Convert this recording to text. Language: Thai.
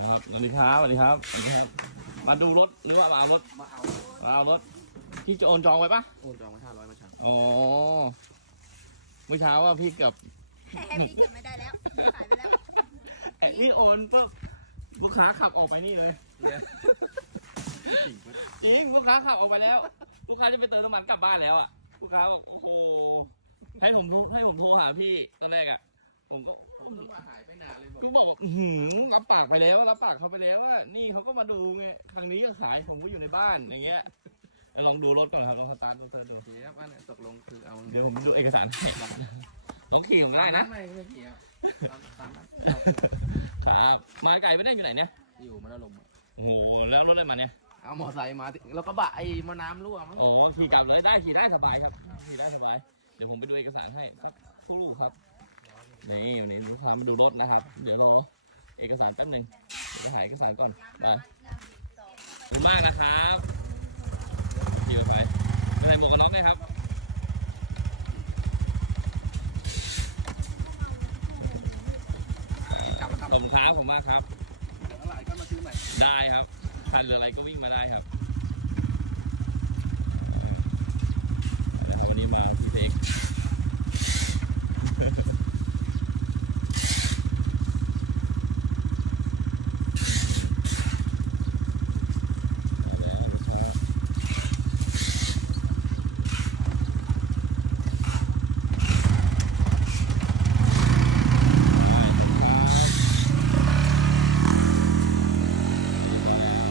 นะครับสวัสดีครับสวัสดีครับสวัสดีครับ มาดูรถหรือว่ามาเอารถมาเอามาเอารถ ที่จะโอนจองไว้ปะโอนจองไว้ห้าร้อยมาเช้าอ๋อเมื่อเช้าว่าพี่เกือบพี่เก็บไม่ได้แล้วขายไปแล้วเอ้ยพี่โอนปุ๊บลูกค้าขับออกไปนี่เลย จริงลูกค้าขับออกไปแล้ว ลูกค้าจะไปเติมน้ำมันกลับบ้านแล้วอะลูกค้าบอกโอ้โหให้ผมโทรให้ผมโทรหาพี่ตอนแรกอะ ผมก็ผมนึกว่าหายไปนานเลยก็บอกว่าอื้อหือรับปากไปแล้วรับปากเขาไปแล้วว่านี่เขาก็มาดูไงครั้งนี้ก็ขายผมก็อยู่ในบ้านอย่างเงี้ยลองดูรถก่อนครับลองสตาร์ทรถเธอดู โอเคครับว่าเนี่ยตกลงคือเอาเดี๋ยวผมดูเอกสารให้ลองขี่ผมก็ได้นะ ไม่ไม่เกี่ยวตามนั้นครับมาไก่ไม่ได้อยู่ไหนเนี่ยอยู่มันอารมณ์โอ้โหแล้วรถอะไรมาเนี่ยเอามอไซค์มาแล้วก็บะไอ้มะน้ำรั่วมั้งอ๋อขี่กลับเลยได้ขี่ได้สบายครับขี่ได้สบาย เดี๋ยวผมไปดูเอกสารให้สักครู่ครับ นี่วันนี้ลูกค้ามาดูรถนะครับ เดี๋ยวรอเอกสารแป๊บหนึ่งเดี๋ยวไปหาเอกสารก่อนไปขอบคุณมากนะครับขี่ไปไฟไม่ใส่หมวกกันน็อกไงครับขอบคุณครับผมมากครับได้ครับขาดเหลืออะไรก็วิ่งมาได้ครับอ่าเอาละครับวันนี้มาพีเพก ได้แล้วลูก ค้าไปขอบคุณครับไปเรียบร้อยแล้ว